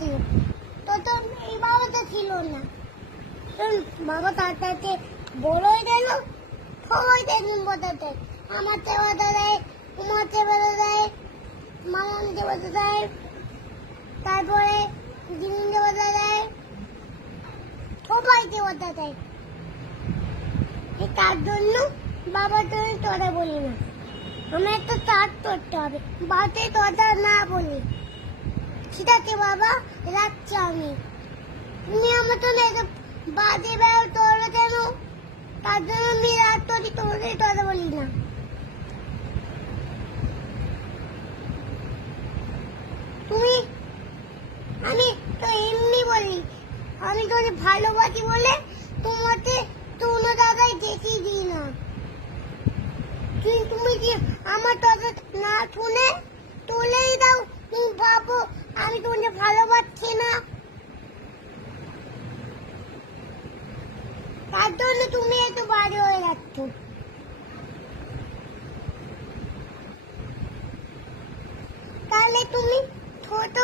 ছিল, তো এই বাবাটা ছিল না। বাবা তাড়াতাড়ি বড় হয়ে গেল, সবাই দেখুন কথা দেয়, আমার চেবাটা দেয়, তোমার চেবাটা দেয়, মামন চেবাটা দেয়, তারপরে জিমিন চেবাটা দেয়, সবাই চেবাটা দেয়। তার জন্য বাবার জন্য তোরা বলি না, আমি একটা চাট করতে হবে, বাড়িতে তোরা না বলি। ঠিক আছে বাবা, রাখছি আমি। তুমি আমার জন্য বাজে বেড়াও তোরা কেন? তার জন্য আমি রাত করি, তোমাদের কথা বলি না। তুমি আমি তো এমনি বলি, আমি তোকে ভালোবাসি বলে তোমাকে কোনো জায়গায় দেখি দিই না। তুমি কি আমার কথা না শুনে তুলেই দাও? তুমি ভাবো আমি তোমাকে ভালোবাসছি না, তার জন্য তুমি এত বাজে হয়ে যাচ্ছ। তাহলে তুমি ছোট